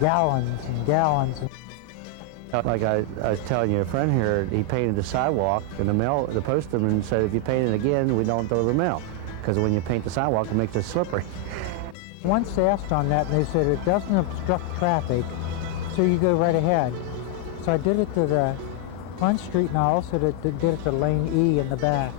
gallons and gallons. Like I was telling you, a friend here, he painted the sidewalk, and the postman said, if you paint it again, we don't deliver mail, because when you paint the sidewalk, it makes it slippery. Once asked on that, and they said it doesn't obstruct traffic, so you go right ahead. So I did it to the front street, and I also did it to lane E in the back.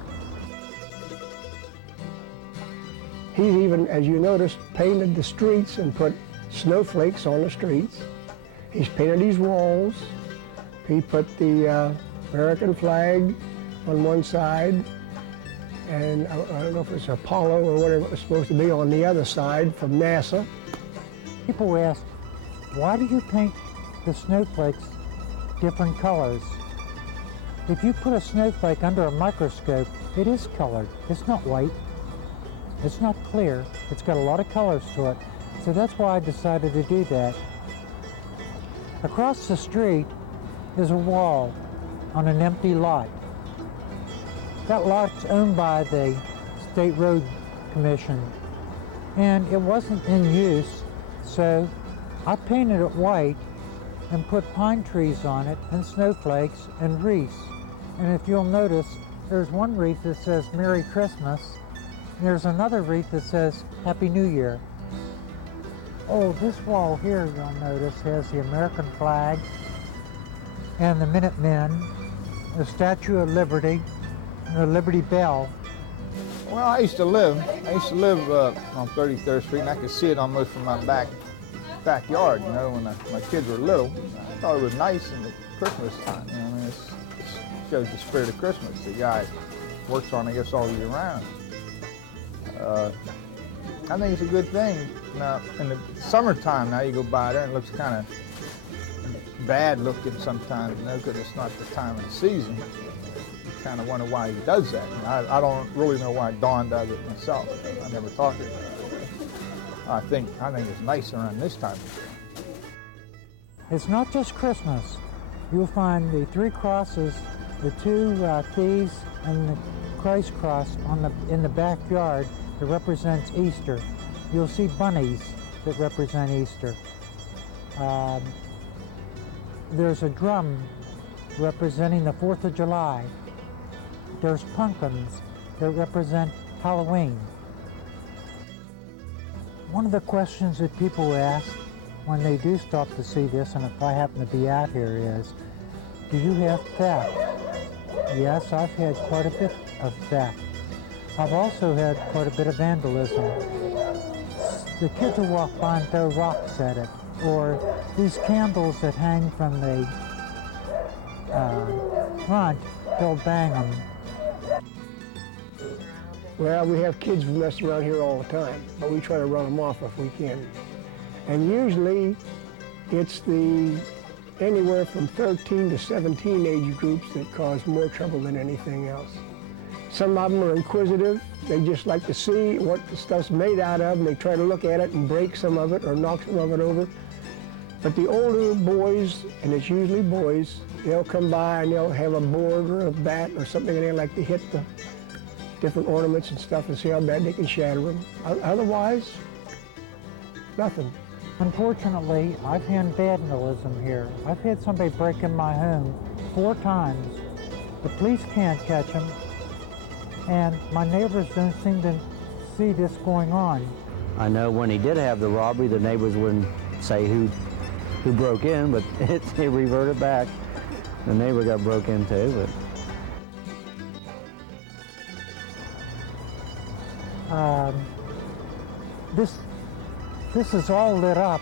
He's even, as you noticed, painted the streets and put snowflakes on the streets. He's painted these walls. He put the American flag on one side, and I don't know if it's Apollo or whatever it was supposed to be on the other side from NASA. People ask, why do you paint the snowflakes different colors? If you put a snowflake under a microscope, it is colored. It's not white. It's not clear. It's got a lot of colors to it. So that's why I decided to do that. Across the street is a wall on an empty lot. That lot's owned by the State Road Commission, and it wasn't in use, so I painted it white and put pine trees on it and snowflakes and wreaths. And if you'll notice, there's one wreath that says Merry Christmas, and there's another wreath that says Happy New Year. Oh, this wall here, you'll notice, has the American flag and the Minutemen, the Statue of Liberty, and the Liberty Bell. Well, I used to live on 33rd Street, and I could see it almost from my backyard, you know, when my kids were little. I thought it was nice in the Christmas time, you know, I mean, it shows the spirit of Christmas. The guy works on, I guess, all year round. I think it's a good thing. Now, in the summertime, now you go by there and it looks kind of bad looking sometimes, you know, because it's not the time of the season. You kind of wonder why he does that. I don't really know why Don does it myself. I never thought it. I think it's nice around this time. It's not just Christmas. You'll find the three crosses, the two thieves and the Christ cross in the backyard that represents Easter. You'll see bunnies that represent Easter. There's a drum representing the 4th of July. There's pumpkins that represent Halloween. One of the questions that people ask when they do stop to see this, and if I happen to be out here, is, do you have theft? Yes, I've had quite a bit of theft. I've also had quite a bit of vandalism. The kids will walk by and throw rocks at it, or these candles that hang from the front, they'll bang them. Well, we have kids messing around here all the time, but we try to run them off if we can. And usually it's the anywhere from 13 to 17 age groups that cause more trouble than anything else. Some of them are inquisitive. They just like to see what the stuff's made out of, and they try to look at it and break some of it or knock some of it over. But the older boys, and it's usually boys, they'll come by and they'll have a board or a bat or something, and they like to hit the different ornaments and stuff and see how bad they can shatter them. Otherwise, nothing. Unfortunately, I've had vandalism here. I've had somebody break in my home 4 times. The police can't catch them, and my neighbors don't seem to see this going on. I know when he did have the robbery, the neighbors wouldn't say who broke in, but it reverted back. The neighbor got broke into, but. This is all lit up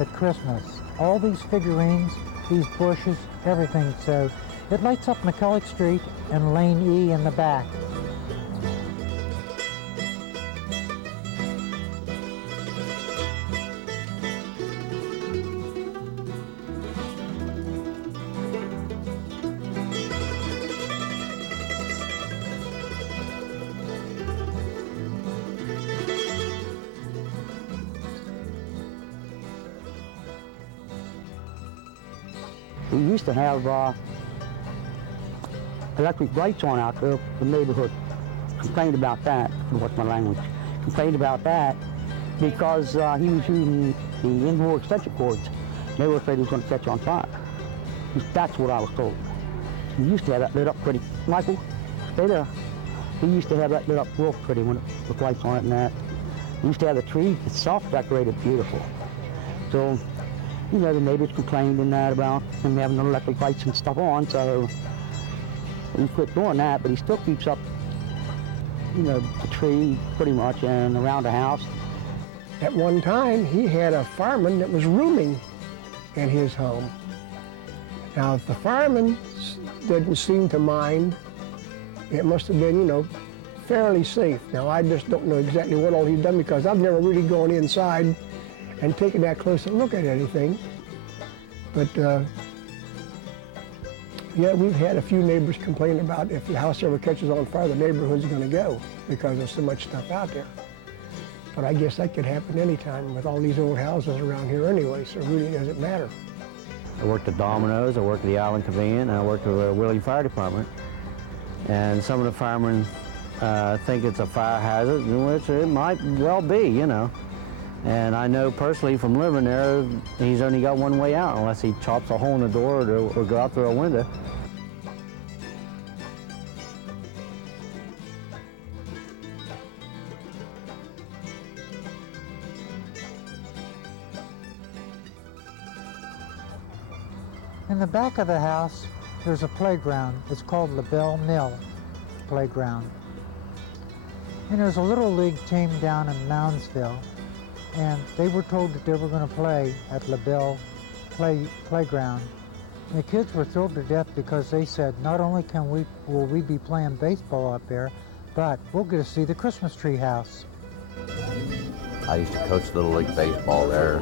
at Christmas. All these figurines, these bushes, everything. So it lights up McCulloch Street and Lane E in the back. We used to have electric lights on out there. The neighborhood complained about that. What's my language? Complained about that because he was using the indoor extension cords They were afraid he was going to catch on fire. That's what I was told. He used to have that lit up pretty. Michael, stay there. He used to have that lit up real pretty when with lights on it and that. He used to have the tree itself decorated beautiful. So, you know, the neighbors complained and that about him having the electric lights and stuff on, so he quit doing that, but he still keeps up, you know, the tree pretty much and around the house. At one time, he had a fireman that was rooming in his home. Now, if the fireman didn't seem to mind, it must have been, you know, fairly safe. Now, I just don't know exactly what all he's done because I've never really gone inside and taken that close a look at anything. But, yeah, we've had a few neighbors complain about if the house ever catches on fire, the neighborhood's going to go because there's so much stuff out there. But I guess that could happen anytime with all these old houses around here anyway, so it really doesn't matter. I worked at Domino's, I worked at the Island Convenient, and I worked at the Wheeling Fire Department. And some of the firemen think it's a fire hazard, which it might well be, you know. And I know personally from living there, he's only got one way out unless he chops a hole in the door or go out through a window. In the back of the house, there's a playground. It's called LaBelle Mill Playground. And there's a little league team down in Moundsville, and they were told that they were going to play at LaBelle Playground. And the kids were thrilled to death because they said, not only will we be playing baseball up there, but we'll get to see the Christmas tree house. I used to coach Little League Baseball there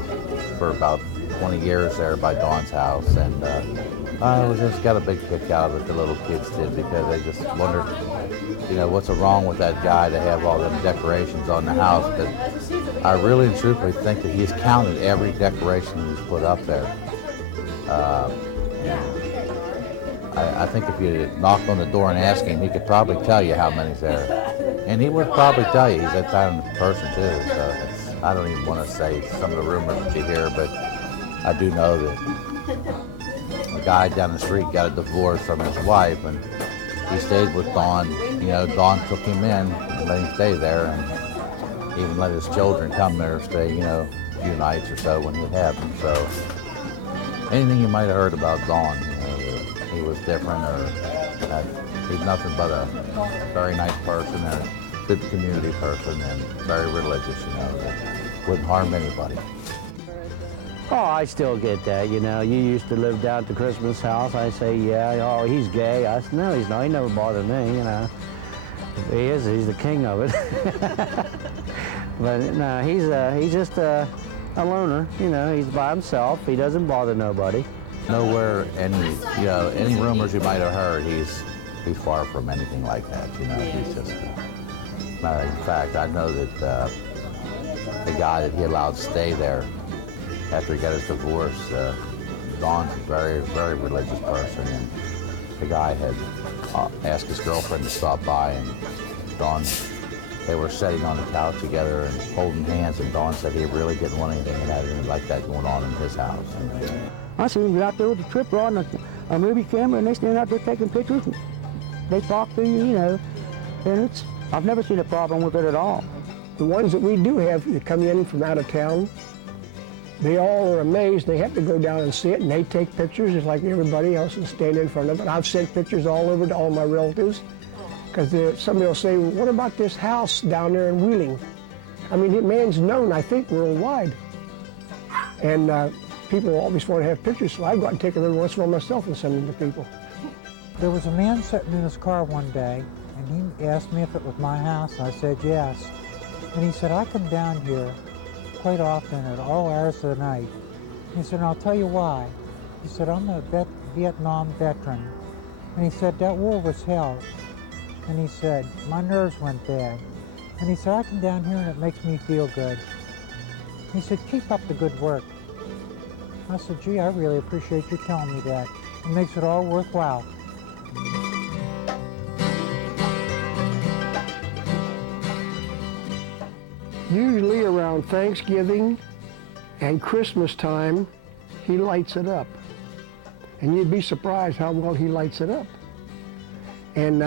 for about 20 years there by Don's house, and I just got a big kick out of it, the little kids did, because they just wondered, you know, what's wrong with that guy to have all them decorations on the house. But I really and truthfully think that he's counted every decoration he's put up there. I think if you knocked on the door and asked him, he could probably tell you how many's there. And he would probably tell you, he's that kind of person too. So I don't even want to say some of the rumors that you hear, but I do know that a guy down the street got a divorce from his wife, and he stayed with Don. You know, Don took him in and let him stay there, and even let his children come there and stay, you know, a few nights or so when he'd have them. So anything you might have heard about Don, you know, he was different, or he's nothing but a very nice person and a good community person and very religious, you know, that wouldn't harm anybody. Oh, I still get that, you know. You used to live down at the Christmas house. I say, yeah, oh, he's gay. I said, no, he's not. He never bothered me, you know. He is, he's the king of it. But no, he's just a loner, you know. He's by himself. He doesn't bother nobody. Nowhere, any rumors you might have heard, he's far from anything like that, you know. He's just, matter of fact, I know that the guy that he allowed to stay there after he got his divorce, Don's a very, very religious person, and the guy had asked his girlfriend to stop by, and Don, they were sitting on the couch together and holding hands, and Don said he really didn't want anything like that going on in his house. I seen him out there with a trip rod and a movie camera, and they stand out there taking pictures, and they talk to you, you know, and I've never seen a problem with it at all. The ones that we do have that come in from out of town, they all are amazed. They have to go down and see it, and they take pictures just like everybody else and stand in front of it. I've sent pictures all over to all my relatives, because somebody will say, well, what about this house down there in Wheeling? I mean, the man's known, I think, worldwide. And people always want to have pictures, so I go out and take them every once in a while myself and send them to people. There was a man sitting in his car one day, and he asked me if it was my house. I said yes. And he said, I come down here quite often at all hours of the night. He said, and I'll tell you why. He said, I'm a Vietnam veteran. And he said, that war was hell. And he said, my nerves went bad. And he said, I come down here and it makes me feel good. He said, keep up the good work. I said, gee, I really appreciate you telling me that. It makes it all worthwhile. Usually around Thanksgiving and Christmas time, he lights it up. And you'd be surprised how well he lights it up. And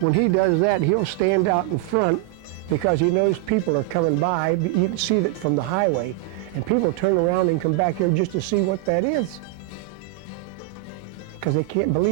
when he does that, he'll stand out in front because he knows people are coming by. You can see that from the highway. And people turn around and come back here just to see what that is, because they can't believe